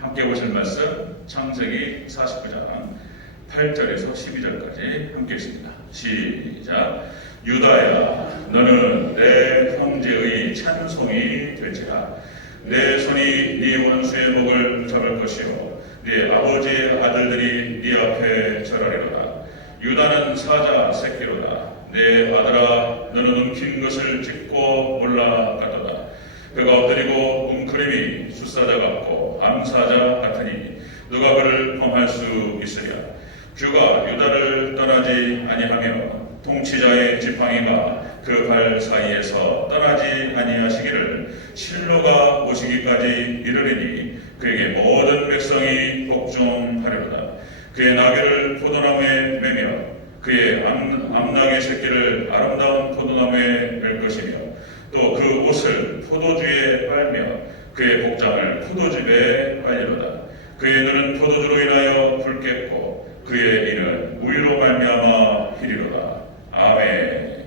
함께 보실 말씀 창세기 49장 8절에서 12절까지 함께 있습니다. 시작. 유다야, 너는 내 형제의 찬송이 될지라. 내 손이 네 원수의 목을 잡을 것이요 네 아버지의 아들들이 네 앞에 절하리로다. 유다는 사자 새끼로다. 내 아들아, 너는 움킨 것을 짚고 올라갔도다. 그가 엎드리고 웅크림이 숫사자 같고 암사자 같으니 누가 그를 범할 수 있으랴. 규가 유다를 떠나지 아니하며 통치자의 지팡이가 그 발 사이에서 떠나지 아니하시기를 실로가 오시기까지 이르리니 그에게 모든 백성이 복종하리로다. 그의 나귀를 포도나무에 매며 그의 암나귀 새끼를 아름다운 포도나무에 맬 것이며 또 그 옷을 포도주에 빨며 그의 복장을 포도즙에 빨리로다. 그의 눈은 포도주로 인하여 붉겠고 그의 이는 우유로 말미암아 희리로다. 아멘.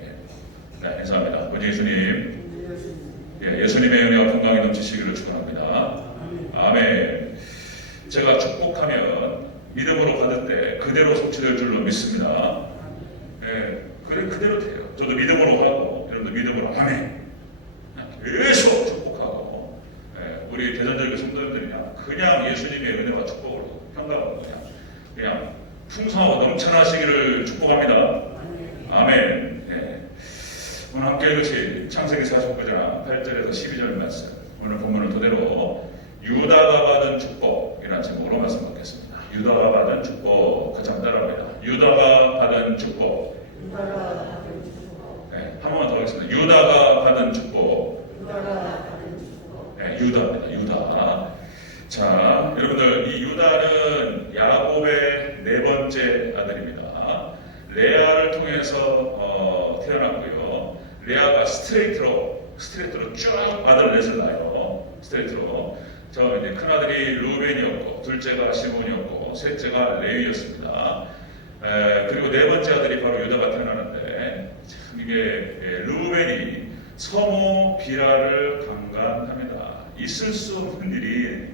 네, 감사합니다. 구주 예수님, 예수님의 은혜와 건강이 넘치시기를 축원합니다. 아멘. 제가 축복하면 믿음으로 받을 때 그대로 성취될 줄로 믿습니다. 그대로 돼요. 저도 믿음으로 하고 여러분도 믿음으로 아멘. 계속 축복하고 우리 대전절교 성도님들이 그냥 예수님의 은혜와 축복으로 평가하고 그냥 풍성하고 넘쳐나시기를 축복합니다. 아멘. 오늘 함께 읽으신 창세기 49장 8절에서 12절 말씀, 오늘 본문을 토대로 유다가 받은 축복이라는 제목으로 말씀 받겠습니다. 유다가 받은 축복, 같이 한번 따라합니다. 유다가 받은 축복. 한 번만 더 하겠습니다. 유다가 받은 축복. 유다입니다. 유다. 자, 여러분들, 이 유다는 야곱의 네 번째 아들입니다. 레아를 통해서 태어났고요. 레아가 스트레이트로 쭉 아들 넷을 낳아요. 스트레이트로. 저 이제 큰 아들이 루벤이었고, 둘째가 시몬이었고, 셋째가 레위였습니다. 그리고 네 번째 아들이 바로 유다가 태어나는데, 참 이게 루벤이 서모 비라를 강간합니다. 있을 수 없는 일이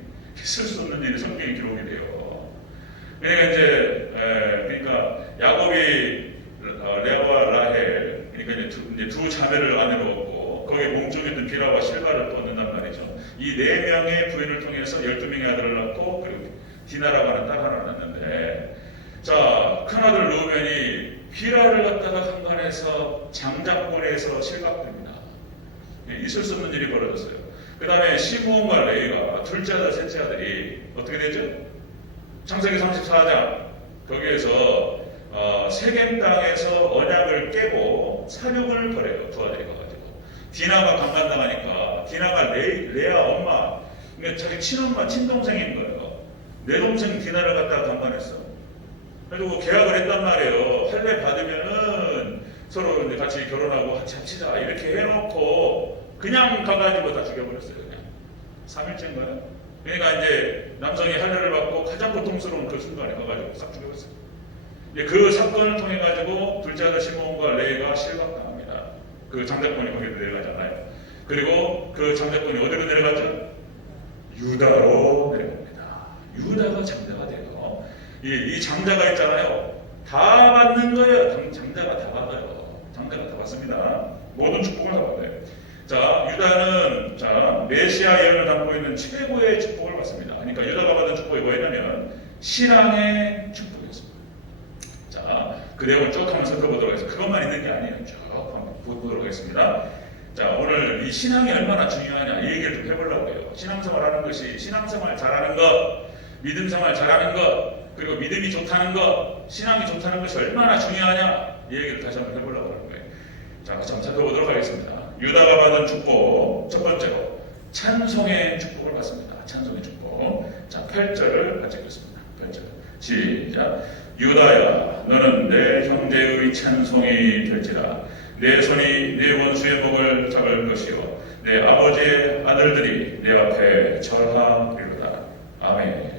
성경에 기록이 돼요. 그러니까 야곱이 레아와 라헬, 그러니까 이제 두 자매를 아내로 얻고 거기에 몸종이었던 비라와 실바를 또 얻는단 말이죠. 이 네 명의 부인을 통해서 12명의 아들을 낳고 그리고 디나라고 하는 딸 하나를 낳는데, 자, 큰아들 루벤이 비라를 갖다가 강간해서 장작벌에서 실각됩니다. 있을 수 없는 일이 벌어졌어요. 그 다음에 시므온과 레위가 둘째 아들, 셋째 아들이 어떻게 되죠? 창세기 34장 거기에서 세겜 땅에서 언약을 깨고 사륙을 벌여요. 두 아들이 가가지고 디나가 강간당하니까 디나가 레아 엄마, 그러니까 자기 친엄마, 친동생인 거예요. 내 동생 디나를 갖다가 강간했어. 그리고 계약을 했단 말이에요. 할례 받으면은 서로 이제 같이 결혼하고 같이 합치자 이렇게 해놓고 그냥 가가지고 다 죽여버렸어요. 그냥 3일째인가요? 그러니까 이제 남성이 할례를 받고 가장 고통스러운 그 순간에 가가지고 싹 죽여버렸어요. 이제 그 사건을 통해 가지고 둘째 아들 시몬과 레이가 실각당합니다. 그 장자권이 거기로 내려가잖아요. 그리고 그 장자권이 어디로 내려가죠? 유다로 내려갑니다. 유다가 장자가 돼요. 이 장자가 있잖아요. 다 받는 거예요. 장자가 다 받아요. 장자가 다 받습니다. 모든 축복을 다 받아요. 자, 유다는 메시아 예언을 담고 있는 최고의 축복을 받습니다. 그러니까 유다가 받은 축복이 뭐였냐면 신앙의 축복이었습니다. 자, 그 내용을 쭉 한번 살펴보도록 하겠습니다. 그것만 있는 게 아니에요. 쭉 한번 보도록 하겠습니다. 자, 오늘 이 신앙이 얼마나 중요하냐 이 얘기를 좀 해보려고 해요. 신앙생활하는 것이, 신앙생활 잘하는 것, 믿음생활 잘하는 것, 그리고 믿음이 좋다는 것, 신앙이 좋다는 것이 얼마나 중요하냐 이 얘기를 다시 한번 해보려고 하는 거예요. 자, 같이 한번 살펴보도록 하겠습니다. 유다가 받은 축복, 첫 번째로 찬송의 축복을 받습니다. 찬송의 축복. 자, 8절을 같이 읽겠습니다. 8절. 시작. 유다야, 너는 내 형제의 찬송이 될지라. 내 손이 내 원수의 목을 잡을 것이요 내 아버지의 아들들이 내 앞에 절하리로다. 아멘.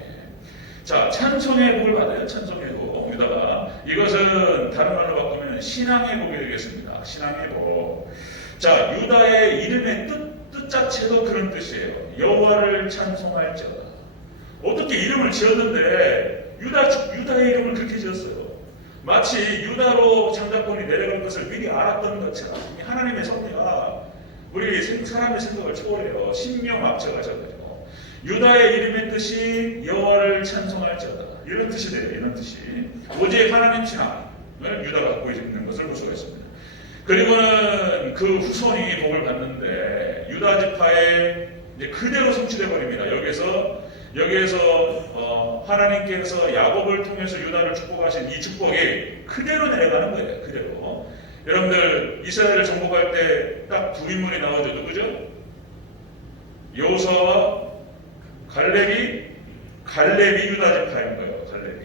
자, 찬송의 복을 받아요. 찬송의 복. 유다가. 이것은 다른 말로 바꾸면 신앙의 복이 되겠습니다. 신앙의 복. 자, 유다의 이름의 뜻 자체도 그런 뜻이에요. 여호와를 찬송할지어다. 어떤 이름을 지었는데 유다의 이름을 그렇게 지었어요. 마치 유다로 장자권이 내려갈 것을 미리 알았던 것처럼 하나님의 섭리가 우리 사람의 생각을 초월해요. 신명합쳐가셔가지고 유다의 이름의 뜻이 여호와를 찬송할지어다, 이런 뜻이 돼요. 이런 뜻이 오직 하나님 신앙을 유다가 갖고 있는 것을 볼 수가 있습니다. 그리고는 그 후손이 복을 받는데 유다 지파에 이제 그대로 성취돼 버립니다. 여기에서 하나님께서 야곱을 통해서 유다를 축복하신 이 축복이 그대로 내려가는 거예요. 그대로. 여러분들 이스라엘을 정복할 때 딱 두 인물이 나오죠. 누구죠? 여호수아와 갈렙이 유다 지파인 거예요. 갈렙이.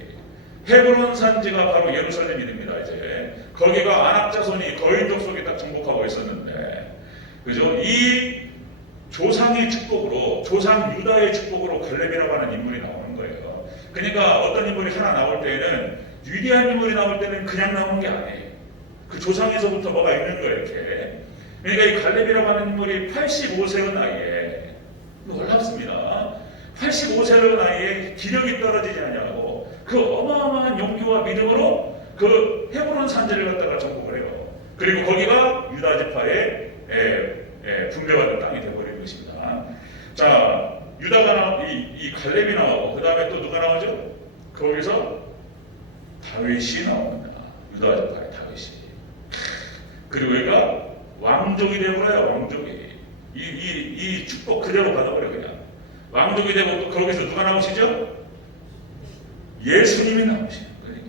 헤브론 산지가 바로 예루살렘이 됩니다. 이제 거기가 아낙 자손이 거인족 속에 딱 정복하고 있었는데, 그죠? 이 조상의 축복으로, 조상 유다의 축복으로 갈렙이라고 하는 인물이 나오는 거예요. 그러니까 어떤 인물이 하나 나올 때는, 위대한 인물이 나올 때는 그냥 나오는 게 아니에요. 그 조상에서부터 뭐가 있는 거예요, 이렇게. 그러니까 이 갈렙이라고 하는 인물이 85세의 나이에, 놀랍습니다. 85세의 나이에 기력이 떨어지지 않냐고 그 어마어마한 용기와 믿음으로 그 헤브론 산지를 갖다가 정복을 해요. 그리고 거기가 유다 지파의 분배받은 땅이 되어버린 것입니다. 자, 유다가 이 갈렙이 나오고 그 다음에 또 누가 나오죠? 거기서 다윗이 나옵니다. 유다 지파의 다윗이. 그리고 얘가 왕족이 되어버려요. 왕족이. 이 축복 그대로 받아버려 그냥. 왕족이 되고 또 거기서 누가 나오시죠? 예수님이 나오시는 거예요.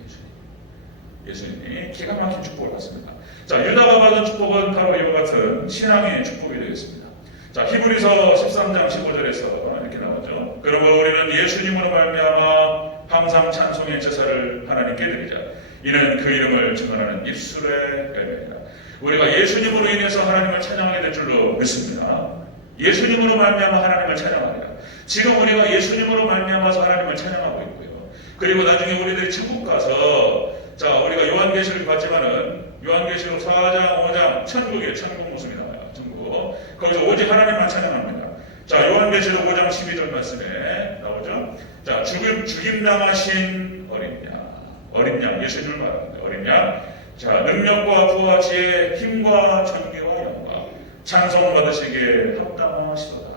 예수님이 기가 막힌 축복을 받습니다. 자, 유다가 받은 축복은 바로 이와 같은 신앙의 축복이 되겠습니다. 자, 히브리서 13장 15절에서 이렇게 나오죠. 그러므로 우리는 예수님으로 말미암아 항상 찬송의 제사를 하나님께 드리자. 이는 그 이름을 증언하는 입술의 열매니라. 우리가 예수님으로 인해서 하나님을 찬양하게 될 줄로 믿습니다. 예수님으로 말미암아 하나님을 찬양합니다. 지금 우리가 예수님으로 말미암아서 하나님을 찬양하고 있고요. 그리고 나중에 우리들이 천국 가서, 자, 우리가 요한계시록 봤지만은 요한계시록 4장, 5장 천국이에요. 천국 모습이 나와요. 천국. 거기서 오직 하나님만 찬양합니다. 자, 요한계시록 5장 12절 말씀에 나오죠. 자, 죽임당하신 어린 양, 예수님을 말합니다. 어린 양. 자, 능력과 부와 지혜, 힘과 존귀와 영광, 찬송 받으시기에 합당하시도다.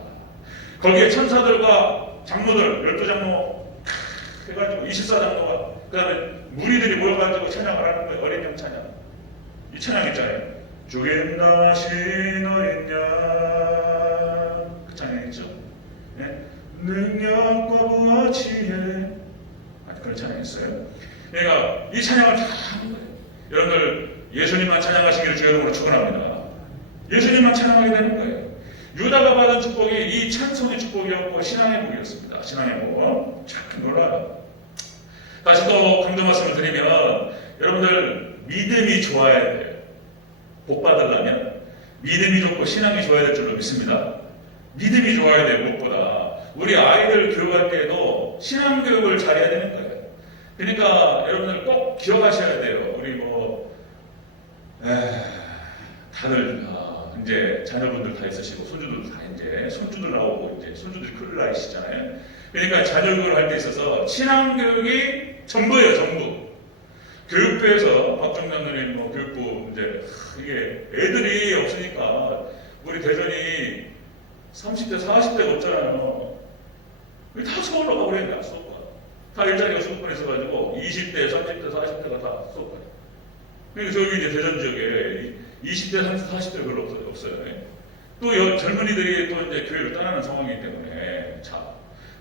거기에 천사들과 장로들, 12장로 해가지고 24장로가, 그 다음에 무리들이 모여가지고 찬양을 하는 거예요. 어린 양 찬양. 이 찬양 있잖아요. 죽임당하신 어린 양. 그 찬양 있죠. 네? 능력과 부와 지혜. 그런 찬양 있어요. 그러니까 이 찬양을 다 하는 거예요. 여러분들 예수님만 찬양하시기를 주의 이름으로 축원합니다. 예수님만 찬양하게 되는 거예요. 유다가 받은 축복이 이 찬송의 축복이었고 신앙의 복이었습니다. 신앙의 복. 참 놀라요. 다시 또 강조 말씀을 드리면, 여러분들 믿음이 좋아야 돼요. 복 받으려면 믿음이 좋고 신앙이 좋아야 될 줄로 믿습니다. 믿음이 좋아야 돼요. 무엇보다 우리 아이들 교육할 때에도 신앙 교육을 잘해야 되는 거예요. 그러니까 여러분들 꼭 기억하셔야 돼요. 우리 다들 이제 자녀분들 다 있으시고 손주들 다 이제 손주들 나오고 이제 손주들이 클 나이시잖아요. 그러니까 자녀 교육을 할 때 있어서 신앙 교육이 전부예요. 전부. 교육부에서 박정남 선생님 교육부 이제 이게 애들이 없으니까 우리 대전이 30대 40대가 없잖아요. 다 서울로 가고 그래요. 수도권. 다 일자리가 수도권에 있어가지고 20대, 30대, 40대가 다 수도권. 그러니까 저기 이제 대전 지역에 20대, 30대, 40대 별로 없어요. 또 젊은이들이 또 이제 교육을 떠나는 상황이기 때문에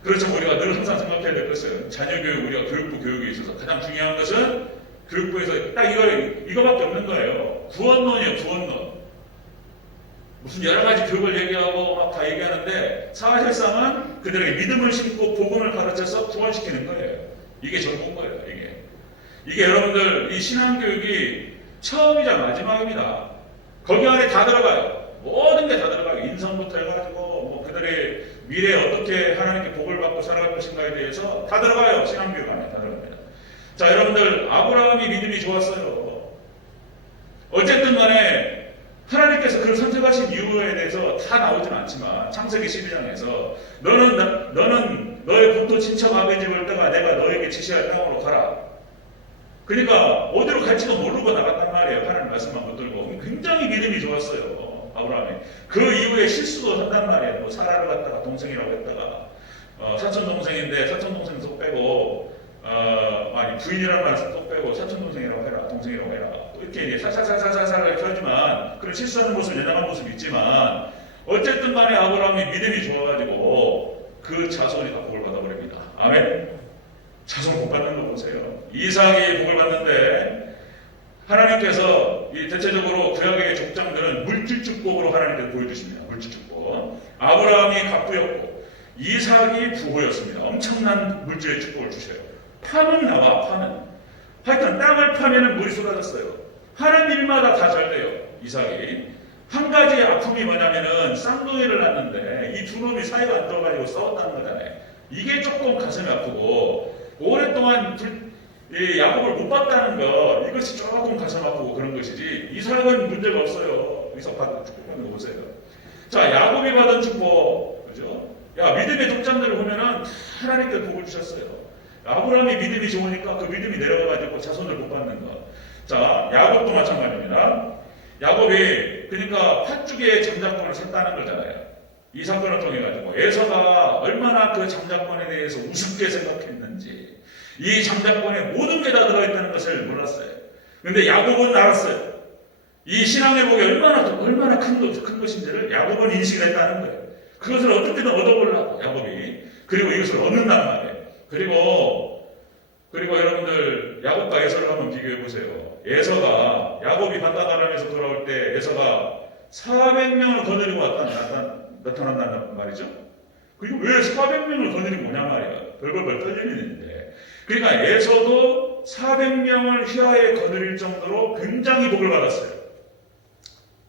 그렇죠. 우리가 늘 항상 생각해야 될 것은 자녀 교육, 우리가 교육부 교육에 있어서 가장 중요한 것은 교육부에서 딱 이거밖에 없는 거예요. 구원론이에요. 구원론. 무슨 여러 가지 교육을 얘기하고 막 다 얘기하는데 사실상은 그들에게 믿음을 심고 복음을 가르쳐서 구원시키는 거예요. 이게 전부인 거예요. 이게 여러분들 이 신앙교육이 처음이자 마지막입니다. 거기 안에 다 들어가요. 모든 게 다 들어가요. 인성부터 해가지고 그들의 미래에 어떻게 하나님께 복을 받고 살아갈 것인가에 대해서 다 들어가요. 신앙교육 안에 다 들어갑니다. 자, 여러분들 아브라함이 믿음이 좋았어요. 어쨌든 간에 하나님께서 그를 선택하신 이유에 대해서 다 나오진 않지만 창세기 12장에서 너는 너의 본토 친척 아버지 집을 떠가 내가 너에게 지시할 땅으로 가라. 그러니까 어디로 갈지도 모르고 나갔단 말이에요. 하나님 말씀만 붙들고. 굉장히 믿음이 좋았어요, 아브라함이. 그 이후에 실수도 한단 말이에요. 뭐 사라를 갖다가 동생이라고 했다가 사촌 동생인데 사촌 동생 속 빼고 아니 부인이라는 말씀 속 빼고 사촌 동생이라고 해라, 동생이라고 해라. 이렇게 이제 살살살살살 이렇게 하지만 그런 실수하는 모습, 연약한 모습이 있지만 어쨌든 간에 아브라함이 믿음이 좋아가지고 그 자손이 다 복을 받아버립니다. 아멘. 자손 복 받는 거 보세요. 이삭이 복을 받는데 하나님께서 이 대체적으로 구약의 족장들은 물질 축복으로 하나님께서 보여주십니다. 물질 축복. 아브라함이 갑부였고 이삭이 부호였습니다. 엄청난 물질의 축복을 주셔요. 파는 나와 파는. 하여튼 땅을 파면은 물이 쏟아졌어요. 하는 일마다 다 잘 돼요. 이삭이. 한 가지 아픔이 뭐냐면은 쌍둥이를 낳는데 이 두 놈이 사이가 안 좋아가지고 싸웠다는 거잖아요. 이게 조금 가슴이 아프고 오랫동안 야곱을 못 봤다는 거 이것이 조금 가슴 아프고 그런 것이지 이삭은 문제가 없어요. 이삭 받은 축복받는 거 보세요. 자, 야곱이 받은 축복, 그죠? 야, 믿음의 족장들을 보면은 하나님께 복을 주셨어요. 아브라함이 믿음이 좋으니까 그 믿음이 내려가가지고 자손을 못 받는 거. 자, 야곱도 마찬가지입니다. 야곱이 그러니까 팥죽에 장자권을 샀다는 거잖아요. 이 사건을 통해 가지고 에서가 얼마나 그 장자권에 대해서 우습게 생각했는지 이 장자권에 모든 게 다 들어있다는 것을 몰랐어요. 근데 야곱은 알았어요. 이 신앙의 복이 얼마나 큰 것인지를 야곱은 인식을 했다는 거예요. 그것을 어떻게든 얻어보려고 야곱이. 그리고 이것을 얻는단 말이에요. 그리고 여러분들 야곱과 에서를 한번 비교해 보세요. 에서가 야곱이 바다가람에서 돌아올 때 에서가 400명을 거느리고 나타난다는 말이죠. 그리고 왜 400명을 거느리고 오냐 말이에요. 벌벌벌 떨리는 일인데. 그러니까 에서도 400명을 휘하에 거느릴 정도로 굉장히 복을 받았어요.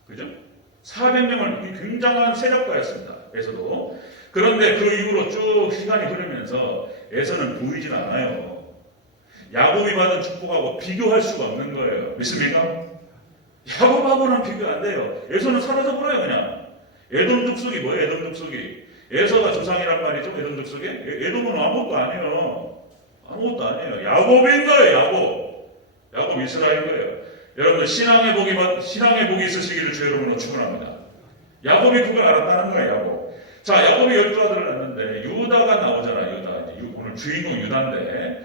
그죠? 400명을 굉장한 세력가였습니다. 에서도. 그런데 그 이후로 쭉 시간이 흐르면서 에서는 보이진 않아요. 야곱이 받은 축복하고 비교할 수가 없는 거예요. 믿습니까? 야곱하고는 비교 안 돼요. 에서는 사라져 버려요, 그냥. 에돔 족속이 뭐예요, 에돔 족속이? 에서가 조상이란 말이죠, 에돔 족속이? 에돔은 아무것도 아니에요. 아무것도 아니에요. 야곱인 거예요, 야곱 이스라엘인 거예요. 여러분들, 신앙의 복이 있으시기를 주 여러분으로 축원합니다. 야곱이 그걸 알았다는 거예요, 야곱. 자, 야곱이 12아들을 낳는데, 유다가 나오잖아요, 유다. 오늘 주인공 유다인데,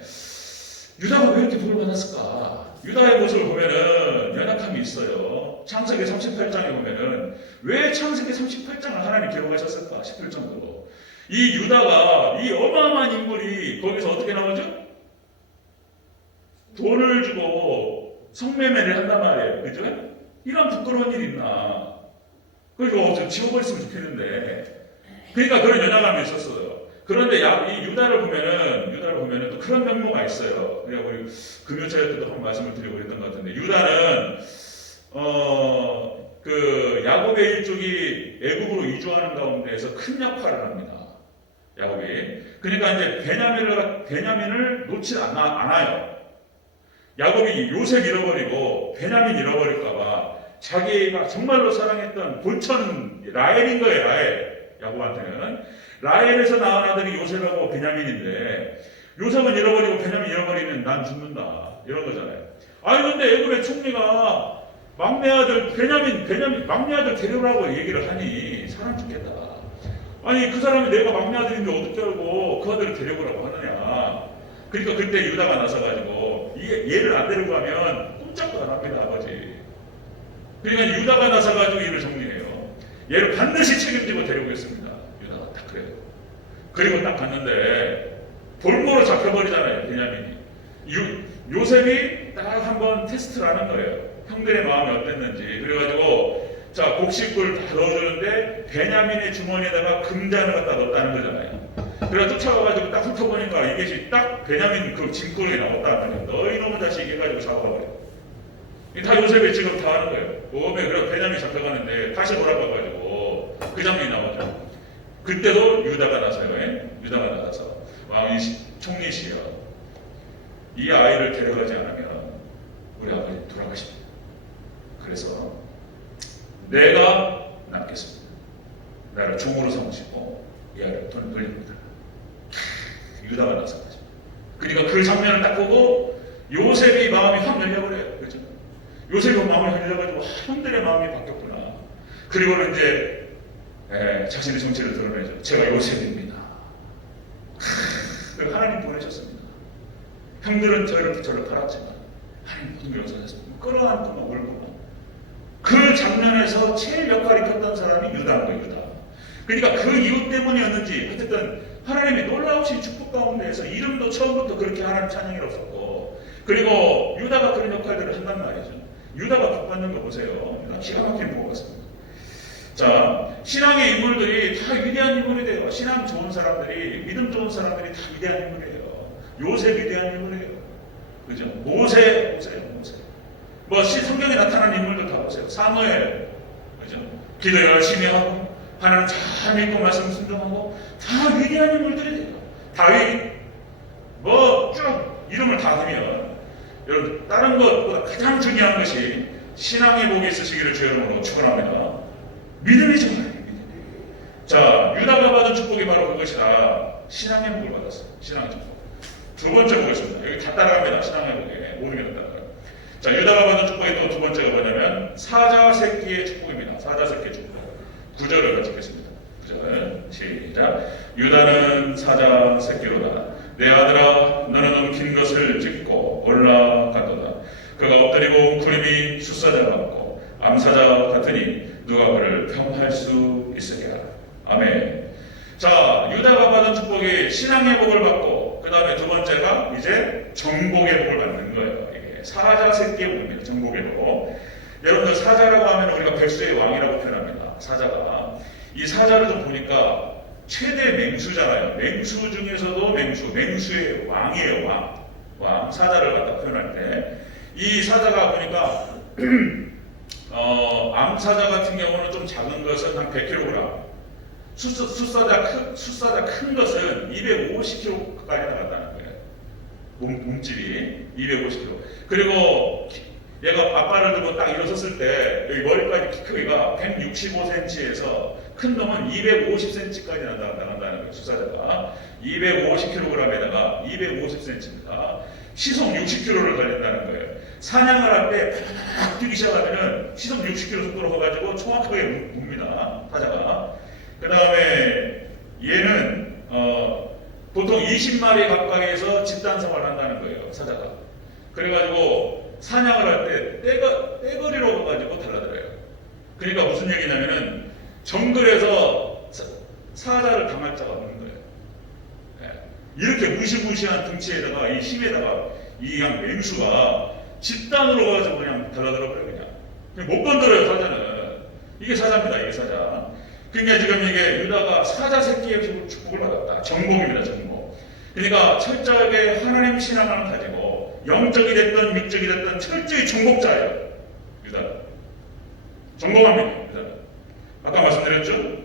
유다가 왜 이렇게 복을 받았을까? 유다의 모습을 보면은 연약함이 있어요. 창세기 38장에 보면은 왜 창세기 38장을 하나님 기록하셨을까 싶을 정도로 이 유다가 이 어마어마한 인물이 거기서 어떻게 나오죠? 돈을 주고 성매매를 한단 말이에요. 그죠? 이런 부끄러운 일이 있나? 그리고 좀 지워버렸으면 좋겠는데. 그러니까 그런 연약함이 있었어요. 그런데 이 유다를 보면은 또 그런 면모가 있어요. 그래서 우리 금요차에 때도 한 말씀을 드리고 그랬던 것 같은데, 유다는, 그 야곱의 일족이 애굽으로 이주하는 가운데에서 큰 역할을 합니다. 야곱이. 그러니까 이제 베냐민을 놓지 않아요. 야곱이 요셉 잃어버리고 베냐민 잃어버릴까봐 자기가 정말로 사랑했던 본천 라헬인 거예요, 라헬. 야곱한테는. 라헬에서 낳은 아들이 요셉하고 베냐민인데 요셉은 잃어버리고 베냐민 잃어버리면 난 죽는다 이런 거잖아요. 아니 근데 애굽의 총리가 막내 아들 베냐민 막내 아들 데려오라고 얘기를 하니 사람 죽겠다. 아니 그 사람이 내가 막내 아들인데 어떻게 알고 그 아들을 데려오라고 하느냐. 그러니까 그때 유다가 나서가지고 얘를 안 데리고 가면 꼼짝도 안 합니다, 아버지. 그러니까 유다가 나서가지고 일을 정리해요. 얘를 반드시 책임지고 데려오겠습니다. 딱 그래요. 그리고 딱 갔는데 볼모로 잡혀버리잖아요, 베냐민이. 요셉이 딱 한번 테스트를 하는 거예요. 형들의 마음이 어땠는지. 그래가지고 자 곡식을 다 넣어주는데 베냐민의 주머니에다가 금잔을 갖다 넣었다는 거잖아요. 그래서 쫓아가가지고 딱 훑어보니까 이게 딱 베냐민 그 짐꾼이 나왔다는 거예요. 너희 놈의 자식 해가지고 잡아버려. 다 요셉이 지금 다 하는 거예요. 몸에 그래서 베냐민이 잡혀가는데 다시 돌아가가지고 그 장면이 나오죠. 그때도 유다가 나서요. 유다가 나가서 왕이 총리시여, 이 아이를 데려가지 않으면 우리 아버지 돌아가십니다. 그래서 내가 낳겠습니다. 나를 종으로 삼으시고 이 아이를 돌립니다. 유다가 나서가지고. 그러니까 그 장면을 딱 보고 요셉이 마음이 확 열려버려요. 그렇죠? 요셉이 마음이 열려가지고 형들의 마음이 바뀌었구나. 그리고는 이제 자신의 정체를 드러내죠. 제가 요셉입니다. 하나님 보내셨습니다. 형들은 저를 팔았지만 하나님 모든 걸 용서하셨습니다. 끌어안고 막 울고. 그 장면에서 제일 역할이 컸던 사람이 유다인 거예요. 유다. 그러니까 그 이유 때문이었는지 어쨌든 하나님이 놀라우신 축복 가운데에서 이름도 처음부터 그렇게 하나님 찬양이 없었고, 그리고 유다가 그런 역할들을 한단 말이죠. 유다가 복받는 거 보세요. 유다 기가 막힌 복 같습니다. 자, 신앙의 인물들이 다 위대한 인물이 돼요. 신앙 좋은 사람들이, 믿음 좋은 사람들이 다 위대한 인물이에요. 요셉 위대한 인물이에요. 그죠? 모세. 뭐 성경에 나타난 인물들 다 보세요. 사무엘, 그죠? 기도 열심히 하고 하나님 잘 믿고 말씀 순종하고 다 위대한 인물들이 돼요. 다윗, 뭐 쭉 이름을 다 하면 여러분 다른 것보다 가장 중요한 것이 신앙의 복이 있으시기를 주의 이름으로 축원합니다. 믿음이죠. 자, 유다가 받은 축복이 바로 그것이다. 신앙의 복을 받았어요. 신앙의 축복. 두 번째 보겠습니다. 여기 다 따라갑니다. 신앙의 복에 모든 게 다 따라가요. 자, 유다가 받은 축복의 또 두 번째가 뭐냐면 사자 새끼의 축복입니다. 사자 새끼의 축복. 9절을 같이 읽겠습니다. 9절 시작. 유다는 사자 새끼로다. 내 아들아, 너는 움킨 것을 짚고 올라가도다. 그가 엎드리고 웅크림이 숫사자 같고 암사자 같으니 누가 그를 평할 수 있으랴. 아멘. 자, 유다가 받은 축복이 신앙의 복을 받고, 그 다음에 두 번째가 이제 정복의 복을 받는 거예요. 이게 사자 새끼의 복입니다. 정복의 복. 여러분들 사자라고 하면 우리가 백수의 왕이라고 표현합니다. 사자가. 이 사자를 좀 보니까 최대 맹수잖아요. 맹수 중에서도 맹수의 왕이에요. 왕. 사자를 갖다 표현할 때. 이 사자가 보니까 암사자 같은 경우는 좀 작은 것은 한 100kg. 숫사자 큰 것은 250kg까지 나간다는 거예요. 몸집이 250kg. 그리고 얘가 앞발을 들고 딱 일어섰을 때 여기 머리까지 키 크기가 165cm에서 큰 놈은 250cm까지 나간다는 거예요. 숫사자가 250kg에다가 250cm입니다. 시속 60km를 달린다는 거예요. 사냥을 할 때 팍 뛰기 시작하면은 시속 60km 속도로 가가지고 정확하게 묵니다. 사자가. 그 다음에 얘는 보통 20마리 가까이에서 집단 생활을 한다는 거예요. 사자가. 그래가지고 사냥을 할 때 떼거리로 가가지고 달라들어요. 그러니까 무슨 얘기냐면은 정글에서 사자를 당할 자가 없는 거예요. 네. 이렇게 무시무시한 등치에다가 이 힘에다가 이 그냥 맹수가 집단으로 가가지고 그냥 달라들어 버려요. 그냥 못 건드려요. 사자는. 이게 사자입니다. 이게 사자. 그러니까 지금 이게 유다가 사자 새끼의 축복을 받았다. 정복입니다. 정복. 그러니까 철저하게 하나님 신앙을 가지고 영적이 됐든 육적이 됐든 철저히 정복자예요. 유다. 정복합니다. 유다. 아까 말씀드렸죠?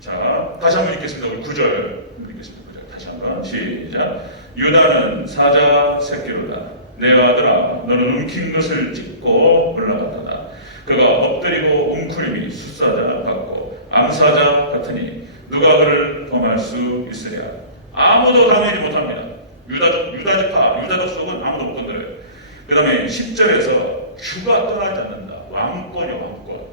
자, 다시 한번 읽겠습니다. 우리 9절 읽겠습니다. 9절 다시 한번 시작. 유다는 사자 새끼로다. 내 아들아, 너는 움킨 것을 짚고 올라갔다. 그가 엎드리고 웅크림이 숫사자 같고 암사자 같으니 누가 그를 범할 수 있으랴. 아무도 당하지 못합니다. 유다 족속은 아무도 못 건드려요. 그 다음에 10절에서 주가 떠나지 않는다. 왕권이요, 왕권.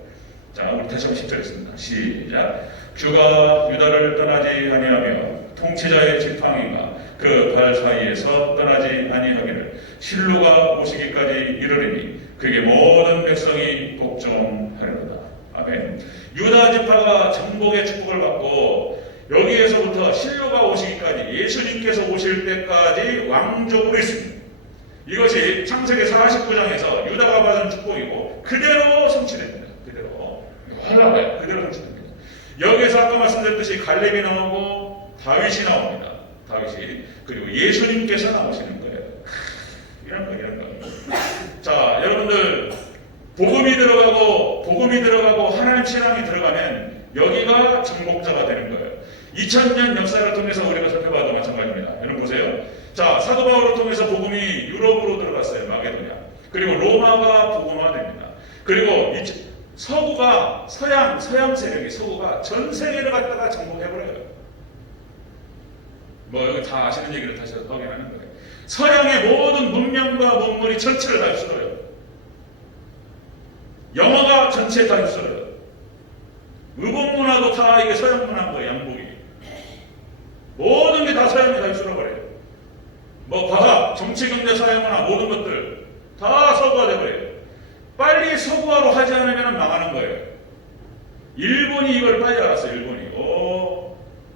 자, 우리 다시 한번 10절 있습니다. 시작. 주가 유다를 떠나지 아니하며 통치자의 지팡이가 그 발 사이에서 떠나지 아니하기를 실로가 오시기까지 이르리니 그에게 모든 백성이 복종하리로다. 아멘. 유다 지파가 정복의 축복을 받고 여기에서부터 실로가 오시기까지 예수님께서 오실 때까지 왕족으로 있습니다. 이것이 창세기 49장에서 유다가 받은 축복이고 그대로 성취됩니다. 그대로 성취됩니다. 여기에서 아까 말씀드렸듯이 갈렙이 나오고 다윗이 나옵니다. 다윗이. 그리고 예수님께서 나오시는 거예요. 이런 거. 자, 여러분들 복음이 들어가고 하나님 신앙이 들어가면 여기가 정복자가 되는 거예요. 2000년 역사를 통해서 우리가 살펴봐도 마찬가지입니다. 여러분 보세요. 자, 사도 바울을 통해서 복음이 유럽으로 들어갔어요. 마게도냐. 그리고 로마가 복음화됩니다. 그리고 서구가 서양 세력이 서구가 전 세계를 갖다가 정복해버려요. 뭐 여기 다 아시는 얘기를 다시 확인하는 거예요. 서양의 모든 문명과 문물이 전체를 다 휩쓸어요. 영어가 전체 다 휩쓸어요. 의복 문화도 다 이게 서양 문화인 거예요. 양복이. 모든 게 다 서양이 다 휩쓸어버려요. 뭐 과학, 정치, 경제, 사회 문화 모든 것들 다 서구화돼버려요. 빨리 서구화로 하지 않으면 망하는 거예요. 일본이 이걸 빨리 알았어요. 일본이.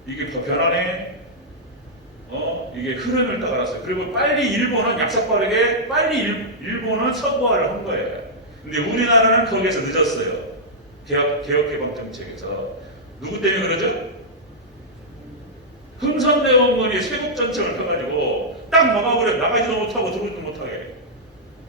이게 변하네. 이게 흐름을 딱 알았어요. 그리고 빨리 일본은 약속 빠르게 빨리 일본은 서구화를 한 거예요. 근데 우리나라는 거기에서 늦었어요. 개혁개방 정책에서. 누구 때문에 그러죠? 흥선대원군이 쇄국전청을 펴가지고 딱 막아버려. 나가지도 못하고 들어오지도 못하게.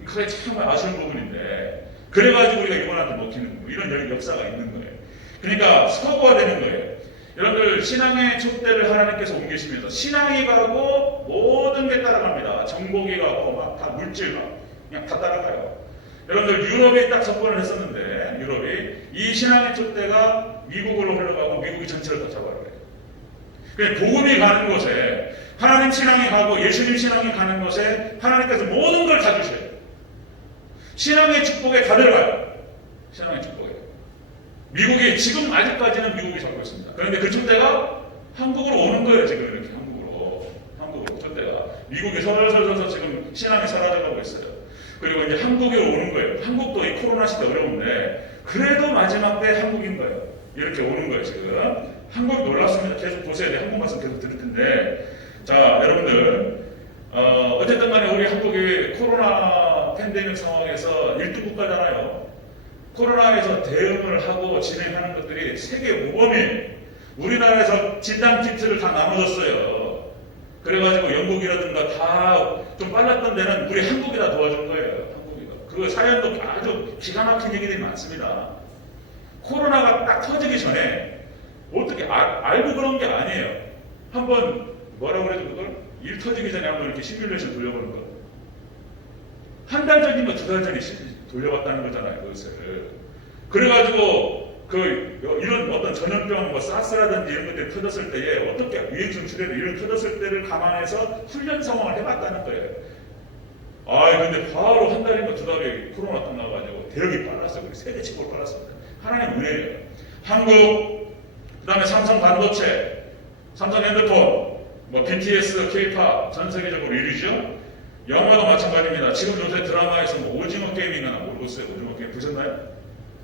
그게 참 아쉬운 부분인데, 그래가지고 우리가 일본한테 먹히는 이런 역사가 있는 거예요. 그러니까 서구화되는 거예요. 여러분들 신앙의 촛대를 하나님께서 옮기시면서 신앙이 가고 모든 게 따라갑니다. 정복이 가고 막 다 물질 막 그냥 다 따라가요. 여러분들 유럽이 딱 접근을 했었는데, 유럽이 이 신앙의 촛대가 미국으로 흘러가고 미국이 전체를 다 잡아버려요. 그냥 복음이 가는 곳에, 하나님 신앙이 가고 예수님 신앙이 가는 곳에 하나님께서 모든 걸 다 주셔요. 신앙의 축복에 다 들어가요. 신앙의 축복에. 미국이 지금 아직까지는 미국이 잡고 있습니다. 그런데 그 촛대가 한국으로 오는 거예요. 지금 이렇게 한국으로 촛대가 미국이 서서서 지금 신앙이 사라져가고 있어요. 그리고 이제 한국에 오는 거예요. 한국도 이 코로나 시대 어려운데 그래도 마지막 때 한국인 거예요. 이렇게 오는 거예요. 지금 한국이 놀랍습니다. 계속 보세요. 네, 한국 말씀 계속 들을 텐데, 자 여러분들 어쨌든 간에 우리 한국이 코로나 팬데믹 상황에서 1등 국가잖아요. 코로나에서 대응을 하고 진행하는 것들이 세계 모범이에요. 우리나라에서 진단키트를 다 나눠줬어요. 그래가지고 영국이라든가 다 좀 빨랐던 데는 우리 한국이 다 도와준 거예요. 한국이가. 그 사연도 아주 기가 막힌 얘기들이 많습니다. 코로나가 딱 터지기 전에 어떻게 알고 그런 게 아니에요. 한번 뭐라고 그러죠 그걸? 일 터지기 전에 한번 이렇게 시뮬레이션 돌려보는 거. 한 달 전인가 두 달 전에 돌려봤다는 거잖아요. 그것을. 그래가지고 이런 어떤 전염병, 뭐 사스라든지 이런 것들이 터졌을 때에 어떻게 유행성 주례를 이런 터졌을 때를 감안해서 훈련 상황을 해봤다는 거예요. 근데 바로 한 달인가 두 달에 코로나 끝나가지고 대응이 빨랐어요. 세계 최고로 빨랐습니다. 하나님 은혜예요. 한국, 그 다음에 삼성 반도체, 삼성 핸드폰, 뭐 BTS, K-pop 전 세계적으로 1위죠. 영화도 마찬가지입니다. 지금 요새 드라마에서 뭐 오징어 게임이나 모르겠어요. 오징어 게임 보셨나요?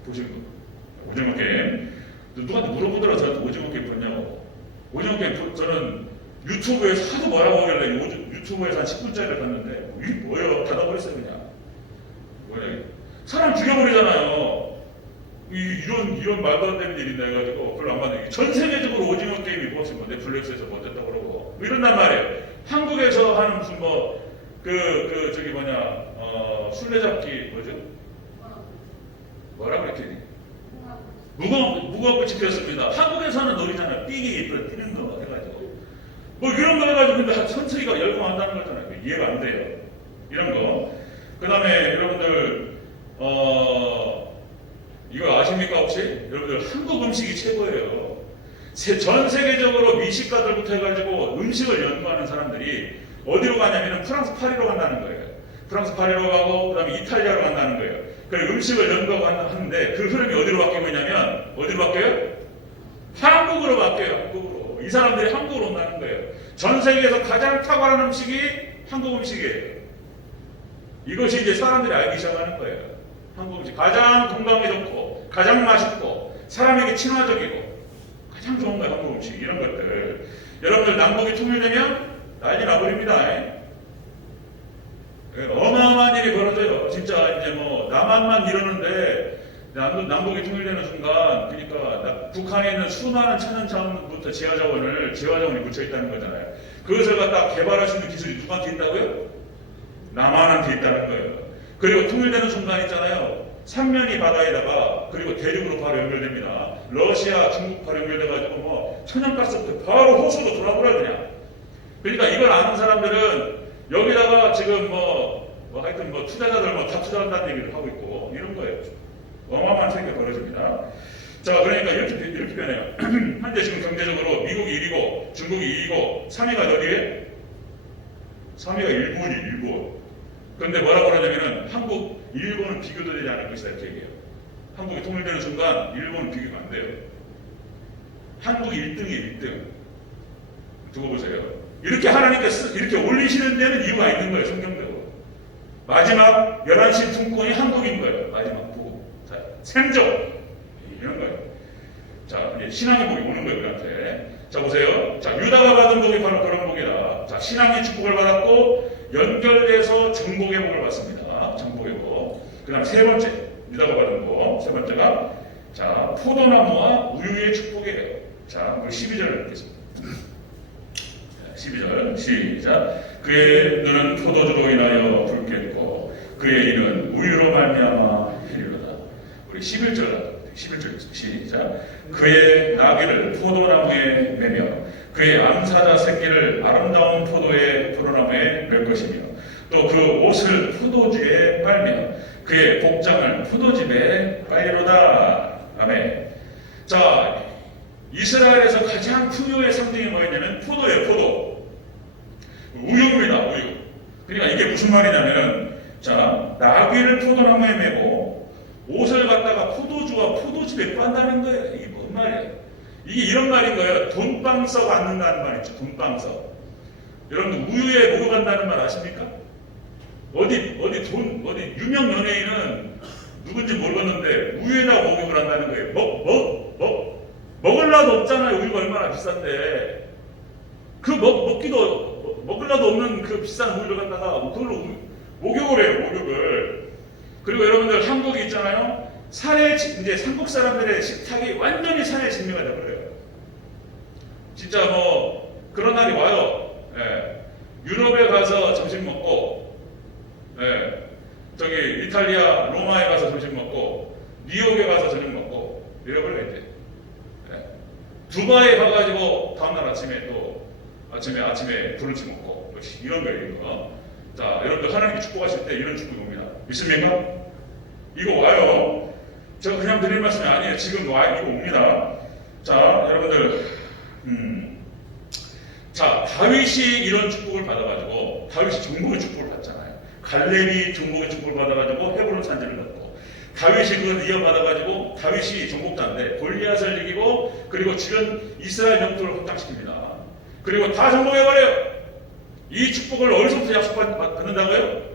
보신 거? 오징어 게임. 누구한테 물어보더라. 저한테 오징어 게임 봤냐고. 오징어 게임 저는 유튜브에서 하도 뭐라고 하길래 유튜브에서 한 10분짜리를 봤는데 이게 뭐예요? 닫아버렸어요 그냥. 뭐냐? 사람 죽여버리잖아요. 이런 말도 안 되는 일이나 해가지고 별로 안 맞는. 전 세계적으로 오징어 게임이 무엇이 뭐 넷플릭스에서 뭐 어쨌다고 그러고 뭐 이런단 말이에요. 한국에서 하는 무슨 저기 술래잡기 뭐죠? 뭐라고 이렇게 무겁고 지켰습니다. 한국에서는 놀이잖아요. 삐기 뛰는 거 해가지고 뭐 이런 거 해가지고 근데 선수기가 열공한다는 거잖아요. 이해가 안 돼요. 이런 거. 그 다음에 여러분들 이거 아십니까 혹시? 여러분들 한국 음식이 최고예요. 전 세계적으로 미식가들부터 해가지고 음식을 연구하는 사람들이 어디로 가냐면 프랑스 파리로 간다는 거예요. 프랑스 파리로 가고 그 다음에 이탈리아로 간다는 거예요. 그리고 음식을 연구하는데 그 흐름이 어디로 바뀌고 있냐면 어디로 바뀌어요? 한국으로 바뀌어요. 한국으로. 이 사람들이 한국으로 온다는 거예요. 전 세계에서 가장 탁월한 음식이 한국 음식이에요. 이것이 이제 사람들이 알기 시작하는 거예요. 한국 음식. 가장 건강에 좋고 가장 맛있고 사람에게 친화적이고 가장 좋은 거예요. 한국 음식. 이런 것들. 여러분들 남북이 통일되면 난리 나버립니다. 어마어마한 일이 벌어져요. 진짜 이제 뭐 남한만 이러는데 남북이 통일되는 순간, 그러니까 북한에 있는 수많은 천연자원부터 지하자원이 묻혀있다는 거잖아요. 그것을 갖다 개발할 수 있는 기술이 누구한테 있다고요? 남한한테 있다는 거예요. 그리고 통일되는 순간 있잖아요. 삼면이 바다에다가 그리고 대륙으로 바로 연결됩니다. 러시아, 중국 바로 연결돼가지고 뭐 천연가스부터 바로 호수로 돌아버려요 그냥. 그러니까 이걸 아는 사람들은 여기다가 지금 하여튼 투자자들 다 투자한다는 얘기를 하고 있고 이런 거예요. 어마어마한 세계가 벌어집니다. 자, 그러니까 이렇게 변해요. 현재 지금 경제적으로 미국이 1위고 중국이 2위고 3위가 어디에? 3위가 일본. 그런데 뭐라고 그러냐면은 한국, 일본은 비교도 되지 않을 것이다 이렇게 얘기해요. 한국이 통일되는 순간 일본은 비교가 안 돼요. 한국이 1등이에요, 1등. 두고 보세요. 이렇게 하나님께서 이렇게 올리시는 데는 이유가 있는 거예요, 성경대로. 마지막 11시 품권이 한국인 거예요. 마지막 부분. 자, 생존. 이런 거예요. 자, 이제 신앙의 복이 오는 거예요, 우리한테. 자, 보세요. 자, 유다가 받은 복이 바로 그런 복이다. 자, 신앙의 축복을 받았고, 연결돼서 정복의 복을 받습니다. 정복의 복. 그 다음 세 번째, 유다가 받은 복. 세 번째가, 자, 포도나무와 우유의 축복이에요. 자, 우리 12절을 읽겠습니다. 12절, 시작. 그의 눈은 포도주로 인하여 붉겠고, 그의 이는 우유로 말미암아 희리로다. 우리 11절 시작. 그의 나귀를 포도나무에 매며 그의 암사자 새끼를 아름다운 포도나무에 맬 것이며 또 그 옷을 포도주에 빨며 그의 복장을 포도즙에 빨리로다. 아멘. 자, 이스라엘에서 가장 풍요의 상징이 뭐였냐면 포도예요, 포도. 우유입니다, 우유. 그러니까 이게 무슨 말이냐면은, 자, 나귀를 포도나무에 매고 옷을 갖다가 포도주와 포도즙에 빤다는 거예요. 이게 뭔 말이에요? 이게 이런 말인 거예요. 돈방석 받는다는 말 있죠. 돈방석. 여러분들 우유에 목욕한다는 말 아십니까? 어디 유명 연예인은 누군지 모르겠는데 우유에다 목욕을 한다는 거예요. 먹을 나도 없잖아요. 우유가 얼마나 비싼데. 그 먹을 나도 없는 그 비싼 우유를 갖다가 그걸로 목욕을 해요. 목욕을. 그리고 여러분들 한국이 있잖아요. 이제 한국 사람들의 식탁이 완전히 산의 진미가 되어버려요. 진짜 뭐 그런 날이 와요. 예. 유럽에 가서 점심 먹고, 예. 저기 이탈리아 로마에 가서 점심 먹고, 뉴욕에 가서 저녁 먹고 이래버려요 이제. 예. 두바이에 가가지고 다음날 아침에 브런치 먹고 이런 거예요 이거. 자, 여러분들 하나님께 축복하실 때 이런 축복이 옵니다. 믿습니까? 이거 와요. 제가 그냥 드릴 말씀이 아니에요. 지금 이거 옵니다. 자, 여러분들, 자, 다윗이 이런 축복을 받아가지고, 다윗이 정복의 축복을 받잖아요. 갈렙이 정복의 축복을 받아가지고 헤브론 산지를 받고, 다윗이 그걸 이어받아가지고, 다윗이 정복자인데 골리앗을 이기고, 그리고 지금 이스라엘 영토를 확장시킵니다. 그리고 다 정복해버려요. 이 축복을 어디서부터 약속받는다고요?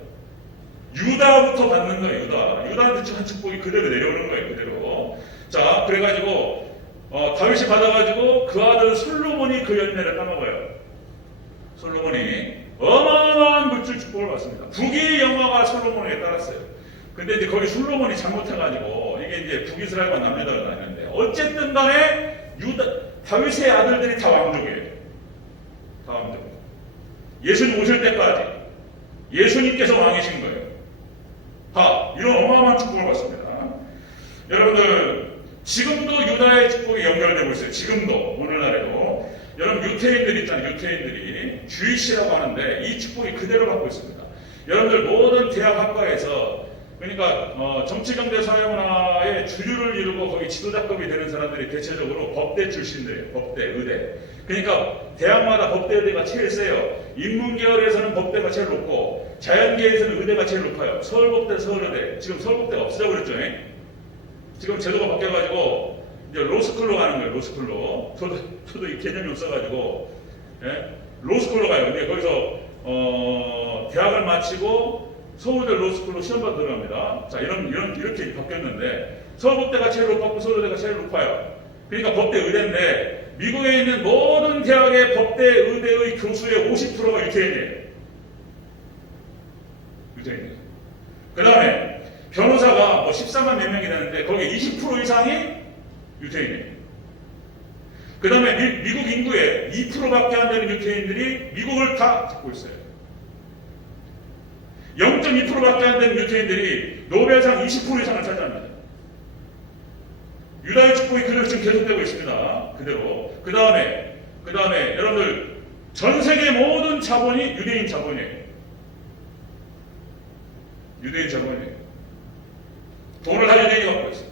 유다부터 받는 거예요. 유다한테 한 축복이 그대로 내려오는 거예요. 그대로. 자, 그래가지고 다윗이 받아가지고 그 아들 솔로몬이 그 열매를 따먹어요. 솔로몬이 어마어마한 물질 축복을 받습니다. 북이 영화가 솔로몬에게 따랐어요. 근데 이제 거기 솔로몬이 잘못해가지고 이게 이제 북이스라엘과 남유다가 나뉘는데 어쨌든 간에 다윗의 아들들이 다 왕족이에요. 다 왕족. 예수님 오실 때까지 예수님께서 왕이신 거예요. 다 이런 어마어마한 축복을 받습니다. 여러분들 지금도 유다의 축복이 연결되고 있어요. 지금도 오늘날에도 여러분 유태인들 있잖아요. 유태인들이 주이시라고 하는데 이 축복이 그대로 받고 있습니다. 여러분들 모든 대학 학과에서 그러니까 정치경제사회문화의 주류를 이루고 거기 지도자급이 되는 사람들이 대체적으로 법대 출신들이에요. 법대, 의대. 그러니까 대학마다 법대, 의대가 제일 세요. 인문계열에서는 법대가 제일 높고 자연계에서는 의대가 제일 높아요. 서울법대, 서울의대. 지금 서울법대가 없어져버렸죠. 지금 제도가 바뀌어가지고 이제 로스쿨로 가는 거예요. 로스쿨로. 저도 이 개념이 없어가지고 로스쿨로 가요. 근데 거기서 대학을 마치고 서울대 로스쿨로 시험받아 들어갑니다. 자, 이렇게 바뀌었는데 서울법대가 제일 높았고 서울대가 제일 높아요. 그러니까 법대 의대인데 미국에 있는 모든 대학의 법대 의대의 교수의 50%가 유태인이에요. 유태인이에요. 그 다음에 변호사가 뭐 14만 몇 명이 되는데 거기에 20% 이상이 유태인이에요. 그 다음에 미국 인구의 2%밖에 안 되는 유태인들이 미국을 다 잡고 있어요. 0.2%밖에 안 되는 유태인들이 노벨상 20% 이상을 차지합니다. 유다의 축복이 그대로 지금 계속되고 있습니다. 그대로. 그 다음에 여러분들 전 세계 모든 자본이 유대인 자본이에요. 유대인 자본이에요. 돈을 다 유대인이 갖고 있어요.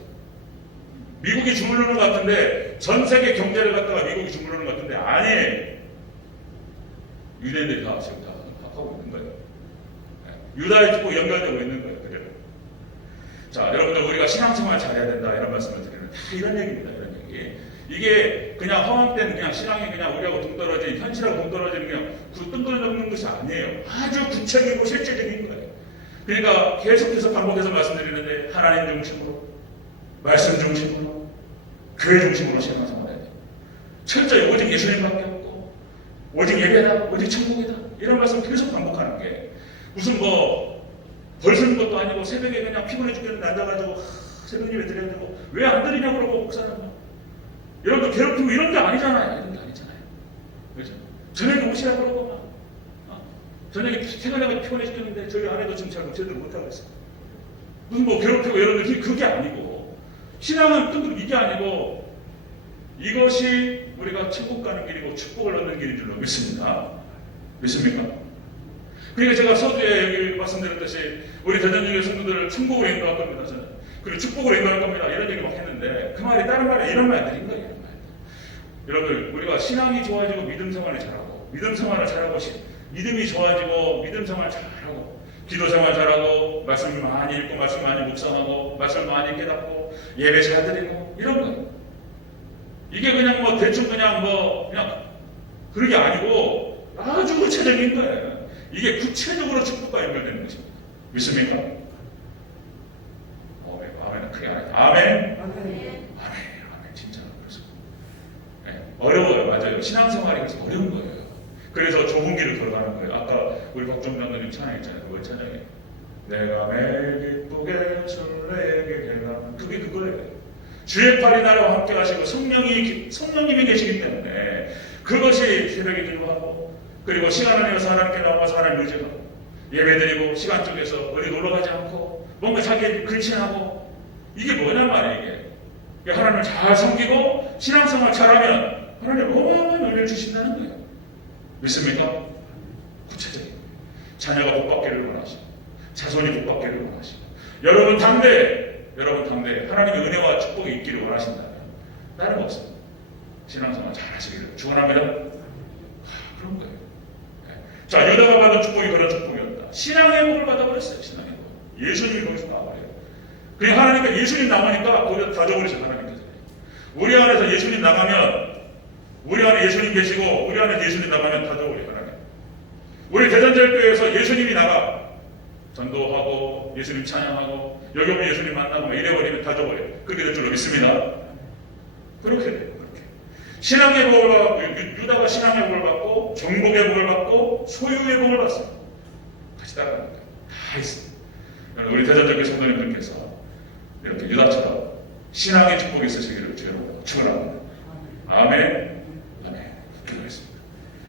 미국이 주물르는 것 같은데, 전 세계 경제를 갖다가 미국이 주물르는 것 같은데 아니에요. 유대인들이 다 지금 다 하고 있는 거예요. 유다의 축복 연결되고 있는 거예요. 그대로. 자, 여러분들 우리가 신앙생활 잘해야 된다 이런 말씀을 드리는 다 이런 얘기입니다. 이런 얘기. 이게 그냥 허황된 그냥 신앙이 그냥 우리하고 동떨어진 현실하고 동떨어지는 그냥 뜬글 넘는 것이 아니에요. 아주 구체적이고 실제적인 거예요. 그러니까 계속해서 반복해서 말씀드리는데 하나님 중심으로, 말씀 중심으로, 교회 중심으로 신앙생활 해야 돼요. 철저히 오직 예수님밖에 없고 오직 예배다, 오직 천국이다 이런 말씀 계속 반복하는 게 무슨 뭐 벌쓰는 것도 아니고 새벽에 그냥 피곤해 죽겠는데 앉아가지고 새벽 예배 드려야 되고 왜 안 드리냐고 그러고 목사는 여러분들 괴롭히고 이런 게 아니잖아요. 이런 게 아니잖아요. 그렇죠? 저녁에 오시라고 그러고 저녁에 퇴근하고 피곤해 죽겠는데 저희 아내도 지금 잘 제대로 못하고 있어요. 무슨 뭐 괴롭히고 이런 게 그게 아니고 신앙은 또 이게 아니고 이것이 우리가 천국 가는 길이고 축복을 얻는 길인 줄로 믿습니다. 믿습니까? 그러니까 제가 서두에 여기 말씀드렸듯이 우리 대전중의 성도들을 천국으로 인도할 겁니다. 저는. 그리고 축복으로 인도할 겁니다. 이런 얘기 막 했는데 그 말이 다른 말에 이런 말들인 거예요. 이런 말들. 여러분 우리가 신앙이 좋아지고 믿음 생활을 잘하고 믿음 생활을 잘하고 믿음이 좋아지고 믿음 생활 잘하고 기도 생활 잘하고 말씀 많이 읽고 말씀 많이 묵상하고 말씀 많이 깨닫고 예배 잘 드리고 이런 거예요. 이게 그냥 뭐 대충 그냥 그런 게 아니고 아주 구체적인 거예요. 이게 구체적으로 축복과 연결되는 것입니다. 믿습니까? 아멘. 크게 안 해. 아멘. 아멘. 진짜로 그렇습니다. 네. 어려워요. 맞아요. 신앙생활이 그래서 어려운 거예요. 그래서 좁은 길을 걸어가는 거예요. 아까 우리 박종 장로님 찬양했잖아요. 뭘 찬양해? 내가 매일 기쁘게 설레게 해라. 그게 그거예요. 주의 팔이 나와 함께 하시고 성령님이 계시기 때문에 그것이 새벽에 기도하고 그리고 시간을 내어서 하나님께 나와서 하나님 의지하고 예배드리고 시간 쪽에서 어디 놀러가지 않고 뭔가 자기의 근신하고 이게 뭐냐 말이에요. 이게 하나님을 잘 섬기고 신앙생활 잘하면 하나님 어마어마한 은혜를 주신다는 거예요. 믿습니까? 구체적인 자녀가 복받기를 원하시고 자손이 복받기를 원하시고 여러분 당대 하나님의 은혜와 축복이 있기를 원하신다면 다른 거 없습니다. 신앙생활 잘하시기를 축원합니다. 그런 거예요. 자, 유다가 받은 축복이 그런 축복이었다. 신앙의 복을 받아버렸어요. 신앙의 복. 예수님이 거기서 나와버려요. 그냥 하나님께 예수님 남으니까 거기다 다 줘버리셔요. 하나님께서. 우리 안에서 예수님 나가면 우리 안에 예수님 계시고 우리 안에 예수님 나가면 다 줘버려요. 하나님. 우리 대전절교회에서 예수님이 나가 전도하고 예수님 찬양하고 여기 오면 예수님 만나고 막 이래버리면 다 줘버려요. 그렇게 될 줄로 믿습니다. 그렇게 돼요. 그렇게. 신앙의 복을 받고 유다가 신앙의 복을 받고 정복의 복을 받고 소유의 복을 받습니다. 같이 따라가는 거예요. 다 있습니다. 우리 대전절교 성도님들께서 이렇게 유다처럼 신앙의 축복이 있으시기를 주로 축원합니다. 아멘.